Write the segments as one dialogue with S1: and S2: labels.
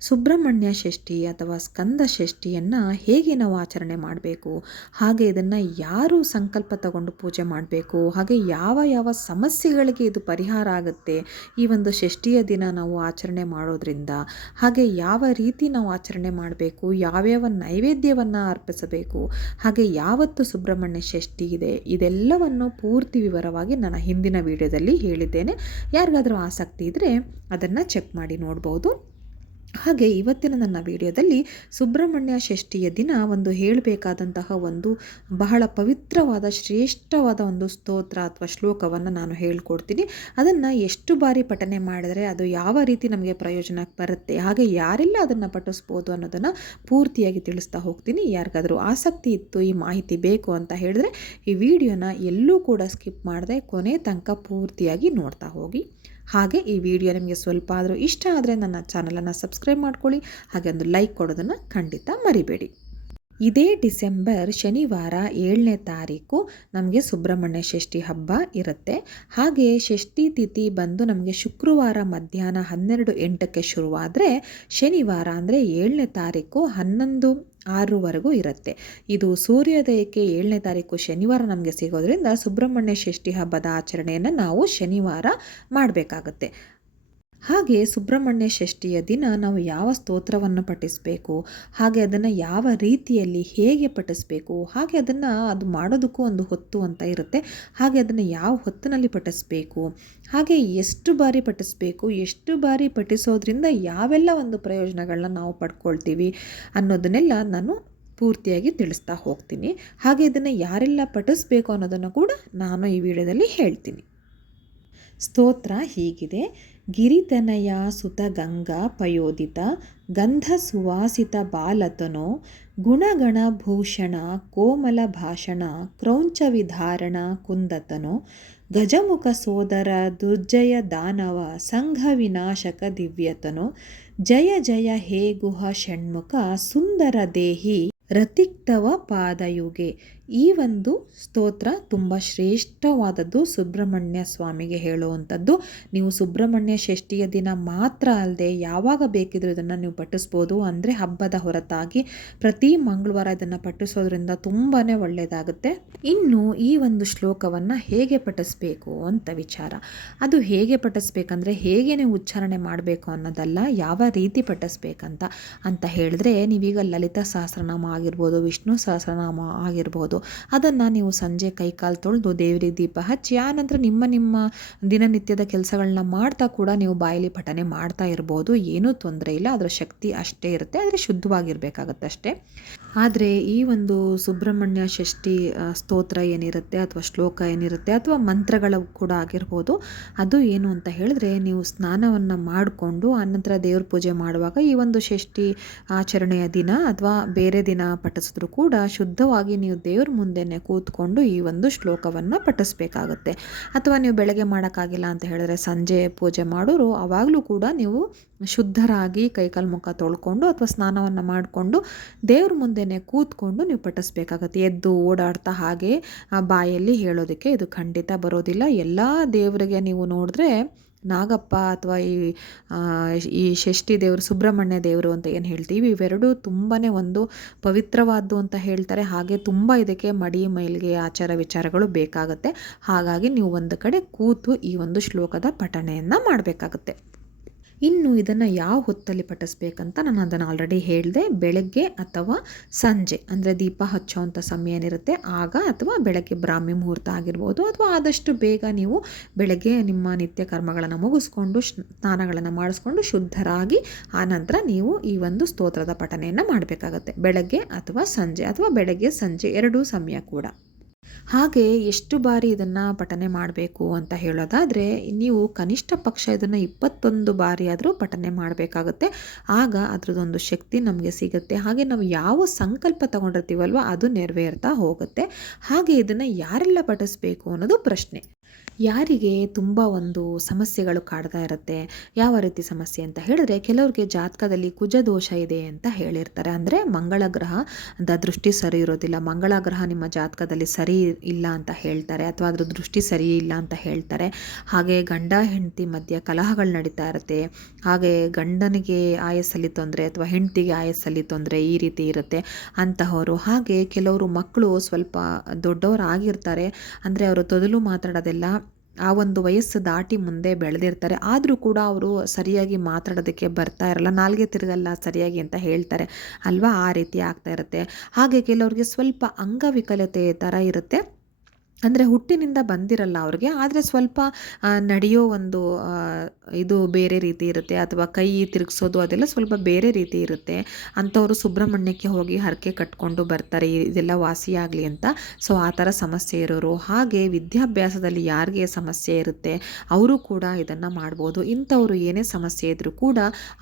S1: ಸುಬ್ರಹ್ಮಣ್ಯ ಷಷ್ಠಿ ಅಥವಾ ಸ್ಕಂದ ಷಷ್ಠಿಯನ್ನು ಹೇಗೆ ನಾವು ಆಚರಣೆ ಮಾಡಬೇಕು? ಹಾಗೆ ಇದನ್ನು ಯಾರು ಸಂಕಲ್ಪ ತಗೊಂಡು ಪೂಜೆ ಮಾಡಬೇಕು? ಹಾಗೆ ಯಾವ ಯಾವ ಸಮಸ್ಯೆಗಳಿಗೆ ಇದು ಪರಿಹಾರ ಆಗುತ್ತೆ ಈ ಒಂದು ಷಷ್ಠಿಯ ದಿನ ನಾವು ಆಚರಣೆ ಮಾಡೋದ್ರಿಂದ? ಹಾಗೆ ಯಾವ ರೀತಿ ನಾವು ಆಚರಣೆ ಮಾಡಬೇಕು? ಯಾವ್ಯಾವ ನೈವೇದ್ಯವನ್ನು ಅರ್ಪಿಸಬೇಕು? ಹಾಗೆ ಯಾವತ್ತು ಸುಬ್ರಹ್ಮಣ್ಯ ಷಷ್ಠಿ ಇದೆ? ಇದೆಲ್ಲವನ್ನು ಪೂರ್ತಿ ವಿವರವಾಗಿ ನಾನು ಹಿಂದಿನ ವಿಡಿಯೋದಲ್ಲಿ ಹೇಳಿದ್ದೇನೆ. ಯಾರಿಗಾದರೂ ಆಸಕ್ತಿ ಇದ್ದರೆ ಅದನ್ನು ಚೆಕ್ ಮಾಡಿ ನೋಡ್ಬೋದು. ಹಾಗೆ ಇವತ್ತಿನ ನನ್ನ ವಿಡಿಯೋದಲ್ಲಿ ಸುಬ್ರಹ್ಮಣ್ಯ ಷಷ್ಠಿಯ ದಿನ ಒಂದು ಹೇಳಬೇಕಾದಂತಹ ಒಂದು ಬಹಳ ಪವಿತ್ರವಾದ, ಶ್ರೇಷ್ಠವಾದ ಒಂದು ಸ್ತೋತ್ರ ಅಥವಾ ಶ್ಲೋಕವನ್ನು ನಾನು ಹೇಳ್ಕೊಡ್ತೀನಿ. ಅದನ್ನು ಎಷ್ಟು ಬಾರಿ ಪಠನೆ ಮಾಡಿದರೆ ಅದು ಯಾವ ರೀತಿ ನಮಗೆ ಪ್ರಯೋಜನಕ್ಕೆ ಬರುತ್ತೆ, ಹಾಗೆ ಯಾರೆಲ್ಲ ಅದನ್ನು ಪಠಿಸ್ಬೋದು ಅನ್ನೋದನ್ನು ಪೂರ್ತಿಯಾಗಿ ತಿಳಿಸ್ತಾ ಹೋಗ್ತೀನಿ. ಯಾರಿಗಾದರೂ ಆಸಕ್ತಿ ಇತ್ತು, ಈ ಮಾಹಿತಿ ಬೇಕು ಅಂತ ಹೇಳಿದ್ರೆ ಈ ವಿಡಿಯೋನ ಎಲ್ಲೂ ಕೂಡ ಸ್ಕಿಪ್ ಮಾಡದೆ ಕೊನೆ ತನಕ ಪೂರ್ತಿಯಾಗಿ ನೋಡ್ತಾ ಹೋಗಿ. ಹಾಗೆ ಈ ವಿಡಿಯೋ ನಿಮಗೆ ಸ್ವಲ್ಪ ಆದರೂ ಇಷ್ಟ ಆದರೆ ನನ್ನ ಚಾನಲನ್ನು ಸಬ್ಸ್ಕ್ರೈಬ್ ಮಾಡ್ಕೊಳ್ಳಿ ಹಾಗೆ ಒಂದು ಲೈಕ್ ಕೊಡೋದನ್ನು ಖಂಡಿತ ಮರಿಬೇಡಿ. ಇದೇ ಡಿಸೆಂಬರ್ ಶನಿವಾರ ಏಳನೇ ತಾರೀಕು ನಮಗೆ ಸುಬ್ರಹ್ಮಣ್ಯ ಷಷ್ಠಿ ಹಬ್ಬ ಇರುತ್ತೆ. ಹಾಗೆ ಷಷ್ಠಿ ತಿಥಿ ಬಂದು ನಮಗೆ ಶುಕ್ರವಾರ ಮಧ್ಯಾಹ್ನ ಹನ್ನೆರಡು ಎಂಟಕ್ಕೆ ಶುರುವಾದರೆ ಶನಿವಾರ ಅಂದರೆ ಏಳನೇ ತಾರೀಕು ಹನ್ನೊಂದು ಆರರವರೆಗೂ ಇರುತ್ತೆ. ಇದು ಸೂರ್ಯೋದಯಕ್ಕೆ ಏಳನೇ ತಾರೀಕು ಶನಿವಾರ ನಮಗೆ ಸಿಗೋದ್ರಿಂದ ಸುಬ್ರಹ್ಮಣ್ಯ ಷಷ್ಠಿ ಹಬ್ಬದ ಆಚರಣೆಯನ್ನು ನಾವು ಶನಿವಾರ ಮಾಡಬೇಕಾಗತ್ತೆ. ಹಾಗೆ ಸುಬ್ರಹ್ಮಣ್ಯ ಷಷ್ಠಿಯ ದಿನ ನಾವು ಯಾವ ಸ್ತೋತ್ರವನ್ನು ಪಠಿಸಬೇಕು, ಹಾಗೆ ಅದನ್ನು ಯಾವ ರೀತಿಯಲ್ಲಿ ಹೇಗೆ ಪಠಿಸಬೇಕು, ಹಾಗೆ ಅದನ್ನು ಅದು ಮಾಡೋದಕ್ಕೂ ಒಂದು ಹೊತ್ತು ಅಂತ ಇರುತ್ತೆ. ಹಾಗೆ ಅದನ್ನು ಯಾವ ಹೊತ್ತಿನಲ್ಲಿ ಪಠಿಸಬೇಕು, ಹಾಗೆ ಎಷ್ಟು ಬಾರಿ ಪಠಿಸಬೇಕು, ಎಷ್ಟು ಬಾರಿ ಪಠಿಸೋದ್ರಿಂದ ಯಾವೆಲ್ಲ ಒಂದು ಪ್ರಯೋಜನಗಳನ್ನ ನಾವು ಪಡ್ಕೊಳ್ತೀವಿ ಅನ್ನೋದನ್ನೆಲ್ಲ ನಾನು ಪೂರ್ತಿಯಾಗಿ ತಿಳಿಸ್ತಾ ಹೋಗ್ತೀನಿ. ಹಾಗೆ ಇದನ್ನು ಯಾರೆಲ್ಲ ಪಠಿಸ್ಬೇಕು ಅನ್ನೋದನ್ನು ಕೂಡ ನಾನು ಈ ವಿಡಿಯೋದಲ್ಲಿ ಹೇಳ್ತೀನಿ. ಸ್ತೋತ್ರ ಹೀಗಿದೆ. ಗಿರಿತನಯ ಸುತ ಗಂಗಾ ಪಯೋದಿತ ಗಂಧ ಸುವಾಸಿತ ಬಾಲತನೋ ಗುಣಗಣ ಭೂಷಣ ಕೋಮಲ ಭಾಷಣ ಕ್ರೌಂಚ ವಿಧಾರಣ ಕುಂದತನೋ ಗಜಮುಖ ಸೋದರ ದುರ್ಜಯ ದಾನವ ಸಂಘ ವಿನಾಶಕ ದಿವ್ಯತನೋ ಜಯ ಜಯ ಹೇ ಗುಹ ಷಣ್ಮುಖ ಸುಂದರ ದೇಹಿ ರತಿಕ್ತವ ಪಾದಯುಗೆ. ಈ ಒಂದು ಸ್ತೋತ್ರ ತುಂಬ ಶ್ರೇಷ್ಠವಾದದ್ದು ಸುಬ್ರಹ್ಮಣ್ಯ ಸ್ವಾಮಿಗೆ ಹೇಳುವಂಥದ್ದು. ನೀವು ಸುಬ್ರಹ್ಮಣ್ಯ ಷಷ್ಠಿಯ ದಿನ ಮಾತ್ರ ಅಲ್ಲದೆ ಯಾವಾಗ ಬೇಕಿದ್ರೂ ಇದನ್ನು ನೀವು ಪಠಿಸ್ಬೋದು. ಅಂದರೆ ಹಬ್ಬದ ಹೊರತಾಗಿ ಪ್ರತಿ ಮಂಗಳವಾರ ಇದನ್ನು ಪಠಿಸೋದ್ರಿಂದ ತುಂಬಾ ಒಳ್ಳೆಯದಾಗುತ್ತೆ ಇನ್ನು ಈ ಒಂದು ಶ್ಲೋಕವನ್ನು ಹೇಗೆ ಪಠಿಸ್ಬೇಕು ಅಂತ ವಿಚಾರ. ಅದು ಹೇಗೆ ಪಠಿಸ್ಬೇಕಂದ್ರೆ ಹೇಗೆ ನೀವು ಉಚ್ಚಾರಣೆ ಮಾಡಬೇಕು ಅನ್ನೋದಲ್ಲ, ಯಾವ ರೀತಿ ಪಠಿಸ್ಬೇಕಂತ. ಅಂತ ಹೇಳಿದ್ರೆ ನೀವೀಗ ಲಲಿತಾ ಸಹಸ್ರನಾಮ ಆಗಿರ್ಬೋದು, ವಿಷ್ಣು ಸಹಸ್ರನಾಮ ಆಗಿರ್ಬೋದು. ಅದನ್ನು ನೀವು ಸಂಜೆ ಕೈಕಾಲು ತೊಳೆದು ದೇವರಿಗೆ ದೀಪ ಹಚ್ಚಿ ಆನಂತರ ನಿಮ್ಮ ನಿಮ್ಮ ದಿನನಿತ್ಯದ ಕೆಲಸಗಳನ್ನ ಮಾಡ್ತಾ ಕೂಡ ನೀವು ಬಾಯಲಿ ಪಠನೆ ಮಾಡ್ತಾ ಇರ್ಬೋದು. ಏನೂ ತೊಂದರೆ ಇಲ್ಲ. ಅದರ ಶಕ್ತಿ ಅಷ್ಟೇ ಇರುತ್ತೆ. ಆದರೆ ಶುದ್ಧವಾಗಿರಬೇಕಾಗತ್ತೆ ಅಷ್ಟೇ. ಆದರೆ ಈ ಒಂದು ಸುಬ್ರಹ್ಮಣ್ಯ ಷಷ್ಠಿ ಸ್ತೋತ್ರ ಏನಿರುತ್ತೆ ಅಥವಾ ಶ್ಲೋಕ ಏನಿರುತ್ತೆ ಅಥವಾ ಮಂತ್ರಗಳು ಕೂಡ ಆಗಿರ್ಬೋದು, ಅದು ಏನು ಅಂತ ಹೇಳಿದ್ರೆ ನೀವು ಸ್ನಾನವನ್ನು ಮಾಡಿಕೊಂಡು ಆನಂತರ ದೇವ್ರ ಪೂಜೆ ಮಾಡುವಾಗ ಈ ಒಂದು ಷಷ್ಠಿ ಆಚರಣೆಯ ದಿನ ಅಥವಾ ಬೇರೆ ದಿನ ಪಠಿಸಿದ್ರು ಕೂಡ ಶುದ್ಧವಾಗಿ ನೀವು ದೇವ್ರ ಮುಂದೆನೆ ಕೂತ್ಕೊಂಡು ಈ ಒಂದು ಶ್ಲೋಕವನ್ನು ಪಠಿಸ್ಬೇಕಾಗತ್ತೆ. ಅಥವಾ ನೀವು ಬೆಳಗ್ಗೆ ಮಾಡೋಕ್ಕಾಗಿಲ್ಲ ಅಂತ ಹೇಳಿದ್ರೆ ಸಂಜೆ ಪೂಜೆ ಮಾಡೋರು ಆವಾಗಲೂ ಕೂಡ ನೀವು ಶುದ್ಧರಾಗಿ ಕೈಕಾಲು ಮುಖ ತೊಳ್ಕೊಂಡು ಅಥವಾ ಸ್ನಾನವನ್ನು ಮಾಡಿಕೊಂಡು ದೇವ್ರ ಮುಂದೆನೆ ಕೂತ್ಕೊಂಡು ನೀವು ಪಠಿಸ್ಬೇಕಾಗತ್ತೆ. ಎದ್ದು ಓಡಾಡ್ತಾ ಹಾಗೆ ಬಾಯಲ್ಲಿ ಹೇಳೋದಕ್ಕೆ ಇದು ಖಂಡಿತ ಬರೋದಿಲ್ಲ. ಎಲ್ಲ ದೇವರಿಗೆ ನೀವು ನೋಡಿದ್ರೆ ನಾಗಪ್ಪ ಅಥವಾ ಈ ಈ ಷಷ್ಠಿ ದೇವರು, ಸುಬ್ರಹ್ಮಣ್ಯ ದೇವರು ಅಂತ ಏನು ಹೇಳ್ತೀವಿ, ಇವೆರಡೂ ತುಂಬಾ ಒಂದು ಪವಿತ್ರವಾದ್ದು ಅಂತ ಹೇಳ್ತಾರೆ. ಹಾಗೆ ತುಂಬ ಇದಕ್ಕೆ ಮಡಿ ಮೈಲಿಗೆ ಆಚಾರ ವಿಚಾರಗಳು ಬೇಕಾಗುತ್ತೆ. ಹಾಗಾಗಿ ನೀವು ಒಂದು ಕಡೆ ಕೂತು ಈ ಒಂದು ಶ್ಲೋಕದ ಪಠಣೆಯನ್ನು ಮಾಡಬೇಕಾಗತ್ತೆ. ಇನ್ನು ಇದನ್ನು ಯಾವ ಹೊತ್ತಲ್ಲಿ ಪಠಿಸ್ಬೇಕಂತ ನಾನು ಅದನ್ನು ಆಲ್ರೆಡಿ ಹೇಳಿದೆ. ಬೆಳಗ್ಗೆ ಅಥವಾ ಸಂಜೆ, ಅಂದರೆ ದೀಪ ಹಚ್ಚೋವಂಥ ಸಮಯ ಏನಿರುತ್ತೆ, ಆಗ ಅಥವಾ ಬೆಳಗ್ಗೆ ಬ್ರಾಹ್ಮಿ ಮುಹೂರ್ತ ಆಗಿರ್ಬೋದು, ಅಥವಾ ಆದಷ್ಟು ಬೇಗ ನೀವು ಬೆಳಗ್ಗೆ ನಿಮ್ಮ ನಿತ್ಯ ಕರ್ಮಗಳನ್ನು ಮುಗಿಸ್ಕೊಂಡು ಸ್ನಾನಗಳನ್ನು ಮಾಡಿಸ್ಕೊಂಡು ಶುದ್ಧರಾಗಿ ಆನಂತರ ನೀವು ಈ ಒಂದು ಸ್ತೋತ್ರದ ಪಠನೆಯನ್ನು ಮಾಡಬೇಕಾಗತ್ತೆ. ಬೆಳಗ್ಗೆ ಅಥವಾ ಸಂಜೆ, ಅಥವಾ ಬೆಳಗ್ಗೆ ಸಂಜೆ ಎರಡೂ ಸಮಯ ಕೂಡ. ಹಾಗೆ ಎಷ್ಟು ಬಾರಿ ಇದನ್ನು ಪಠನೆ ಮಾಡಬೇಕು ಅಂತ ಹೇಳೋದಾದರೆ, ನೀವು ಕನಿಷ್ಠ ಪಕ್ಷ ಇದನ್ನು ಇಪ್ಪತ್ತೊಂದು ಬಾರಿ ಆದರೂ ಪಠನೆ ಮಾಡಬೇಕಾಗುತ್ತೆ. ಆಗ ಅದರದೊಂದು ಶಕ್ತಿ ನಮಗೆ ಸಿಗುತ್ತೆ. ಹಾಗೆ ನಾವು ಯಾವ ಸಂಕಲ್ಪ ತಗೊಂಡಿರ್ತೀವಲ್ವ, ಅದು ನೆರವೇರ್ತಾ ಹೋಗುತ್ತೆ. ಹಾಗೆ ಇದನ್ನು ಯಾರೆಲ್ಲ ಪಠಿಸ್ಬೇಕು ಅನ್ನೋದು ಪ್ರಶ್ನೆ. ಯಾರಿಗೆ ತುಂಬ ಒಂದು ಸಮಸ್ಯೆಗಳು ಕಾಡ್ತಾ ಇರುತ್ತೆ, ಯಾವ ರೀತಿ ಸಮಸ್ಯೆ ಅಂತ ಹೇಳಿದ್ರೆ ಕೆಲವ್ರಿಗೆ ಜಾತಕದಲ್ಲಿ ಕುಜ ದೋಷ ಇದೆ ಅಂತ ಹೇಳಿರ್ತಾರೆ. ಅಂದರೆ ಮಂಗಳ ಗ್ರಹ ದ ದೃಷ್ಟಿ ಸರಿ ಇರೋದಿಲ್ಲ. ಮಂಗಳ ಗ್ರಹ ನಿಮ್ಮ ಜಾತಕದಲ್ಲಿ ಸರಿ ಇಲ್ಲ ಅಂತ ಹೇಳ್ತಾರೆ ಅಥವಾ ಅದ್ರ ದೃಷ್ಟಿ ಸರಿ ಇಲ್ಲ ಅಂತ ಹೇಳ್ತಾರೆ. ಹಾಗೆ ಗಂಡ, ಹೆಂಡತಿ ಮಧ್ಯೆ ಕಲಹಗಳು ನಡೀತಾ ಇರುತ್ತೆ. ಹಾಗೆ ಗಂಡನಿಗೆ ಆಯಸ್ಸಲ್ಲಿ ತೊಂದರೆ ಅಥವಾ ಹೆಂಡತಿಗೆ ಆಯಸ್ಸಲ್ಲಿ ತೊಂದರೆ ಈ ರೀತಿ ಇರುತ್ತೆ ಅಂತಹವರು. ಹಾಗೆ ಕೆಲವರು ಮಕ್ಕಳು ಸ್ವಲ್ಪ ದೊಡ್ಡವರಾಗಿರ್ತಾರೆ. ಅಂದರೆ ಅವರು ತೊದಲು ಮಾತಾಡೋದೆಲ್ಲ ಆ ಒಂದು ವಯಸ್ಸು ದಾಟಿ ಮುಂದೆ ಬೆಳೆದಿರ್ತಾರೆ. ಆದರೂ ಕೂಡ ಅವರು ಸರಿಯಾಗಿ ಮಾತಾಡೋದಕ್ಕೆ ಬರ್ತಾ ಇರಲ್ಲ. ನಾಲ್ಗೆ ತಿರುಗಲ್ಲ ಸರಿಯಾಗಿ ಅಂತ ಹೇಳ್ತಾರೆ. ಅಲ್ವಾ? ಆ ರೀತಿ ಆಗ್ತಾ ಇರುತ್ತೆ. ಹಾಗೆ ಕೆಲವ್ರಿಗೆ ಸ್ವಲ್ಪ ಅಂಗವಿಕಲತೆ ಥರ ಇರುತ್ತೆ. ಅಂದರೆ ಹುಟ್ಟಿನಿಂದ ಬಂದಿರಲ್ಲ ಅವ್ರಿಗೆ, ಆದರೆ ಸ್ವಲ್ಪ ನಡೆಯೋ ಒಂದು ಇದು ಬೇರೆ ರೀತಿ ಇರುತ್ತೆ. ಅಥವಾ ಕೈ ತಿರುಗಿಸೋದು ಅದೆಲ್ಲ ಸ್ವಲ್ಪ ಬೇರೆ ರೀತಿ ಇರುತ್ತೆ. ಅಂಥವರು ಸುಬ್ರಹ್ಮಣ್ಯಕ್ಕೆ ಹೋಗಿ ಹರಕೆ ಕಟ್ಕೊಂಡು ಬರ್ತಾರೆ. ಇದೆಲ್ಲ ವಾಸಿಯಾಗಲಿ ಅಂತ. ಸೊ ಆ ಥರ ಸಮಸ್ಯೆ ಇರೋರು. ಹಾಗೆ ವಿದ್ಯಾಭ್ಯಾಸದಲ್ಲಿ ಯಾರಿಗೆ ಸಮಸ್ಯೆ ಇರುತ್ತೆ, ಅವರು ಕೂಡ ಇದನ್ನು ಮಾಡ್ಬೋದು. ಇಂಥವರು ಏನೇ ಸಮಸ್ಯೆ ಇದ್ದರೂ ಕೂಡ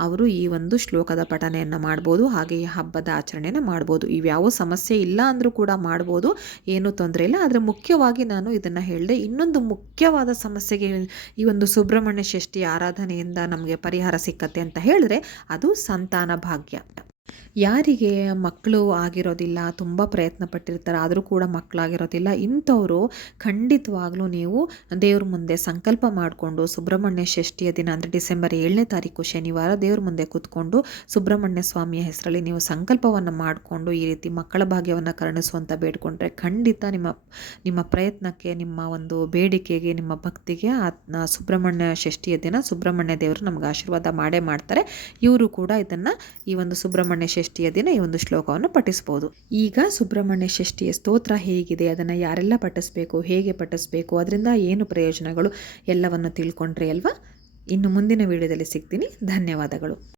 S1: ಅವರು ಈ ಒಂದು ಶ್ಲೋಕದ ಪಠನೆಯನ್ನು ಮಾಡ್ಬೋದು. ಹಾಗೆ ಈ ಹಬ್ಬದ ಆಚರಣೆಯನ್ನು ಮಾಡ್ಬೋದು. ಇವ್ಯಾವ ಸಮಸ್ಯೆ ಇಲ್ಲ ಅಂದರೂ ಕೂಡ ಮಾಡ್ಬೋದು. ಏನೂ ತೊಂದರೆ ಇಲ್ಲ. ಆದರೆ ಮುಖ್ಯವಾಗಿ ನಾನು ಇದನ್ನು ಹೇಳಿದೆ, ಇನ್ನೊಂದು ಮುಖ್ಯವಾದ ಸಮಸ್ಯೆಗೆ ಈ ಒಂದು ಸುಬ್ರಹ್ಮಣ್ಯ ಷಷ್ಠಿ ಆರಾಧನೆಯಿಂದ ನಮಗೆ ಪರಿಹಾರ ಸಿಕ್ಕತ್ತೆ ಅಂತ ಹೇಳಿದ್ರೆ ಅದು ಸಂತಾನ ಭಾಗ್ಯ. ಯಾರಿಗೆ ಮಕ್ಕಳು ಆಗಿರೋದಿಲ್ಲ, ತುಂಬ ಪ್ರಯತ್ನ ಪಟ್ಟಿರ್ತಾರೆ ಆದರೂ ಕೂಡ ಮಕ್ಕಳಾಗಿರೋದಿಲ್ಲ, ಇಂಥವರು ಖಂಡಿತವಾಗ್ಲೂ ನೀವು ದೇವ್ರ ಮುಂದೆ ಸಂಕಲ್ಪ ಮಾಡಿಕೊಂಡು ಸುಬ್ರಹ್ಮಣ್ಯ ಷಷ್ಠಿಯ ದಿನ ಅಂದರೆ ಡಿಸೆಂಬರ್ ಏಳನೇ ತಾರೀಕು ಶನಿವಾರ ದೇವ್ರ ಮುಂದೆ ಕೂತ್ಕೊಂಡು ಸುಬ್ರಹ್ಮಣ್ಯ ಸ್ವಾಮಿಯ ಹೆಸರಲ್ಲಿ ನೀವು ಸಂಕಲ್ಪವನ್ನು ಮಾಡಿಕೊಂಡು ಈ ರೀತಿ ಮಕ್ಕಳ ಭಾಗ್ಯವನ್ನು ಕರುಣಿಸುವಂತ ಬೇಡ್ಕೊಂಡ್ರೆ ಖಂಡಿತ ನಿಮ್ಮ ನಿಮ್ಮ ಪ್ರಯತ್ನಕ್ಕೆ, ನಿಮ್ಮ ಒಂದು ಬೇಡಿಕೆಗೆ, ನಿಮ್ಮ ಭಕ್ತಿಗೆ ಆ ಸುಬ್ರಹ್ಮಣ್ಯ ಷಷ್ಠಿಯ ದಿನ ಸುಬ್ರಹ್ಮಣ್ಯ ದೇವರು ನಮ್ಗೆ ಆಶೀರ್ವಾದ ಮಾಡೇ ಮಾಡ್ತಾರೆ. ಇವರು ಕೂಡ ಇದನ್ನು ಈ ಒಂದು ಸುಬ್ರಹ್ಮಣ್ಯ ಷಷ್ಠಿಯ ದಿನ ಈ ಒಂದು ಶ್ಲೋಕವನ್ನು ಪಠಿಸಬಹುದು ಈಗ ಸುಬ್ರಹ್ಮಣ್ಯ ಷಷ್ಠಿಯ ಸ್ತೋತ್ರ ಹೇಗಿದೆ, ಅದನ್ನು ಯಾರೆಲ್ಲ ಪಠಿಸ್ಬೇಕು, ಹೇಗೆ ಪಠಿಸ್ಬೇಕು, ಅದರಿಂದ ಏನು ಪ್ರಯೋಜನಗಳು, ಎಲ್ಲವನ್ನು ತಿಳ್ಕೊಂಡ್ರೆ ಅಲ್ವಾ? ಇನ್ನು ಮುಂದಿನ ವಿಡಿಯೋದಲ್ಲಿ ಸಿಗ್ತೀನಿ. ಧನ್ಯವಾದಗಳು.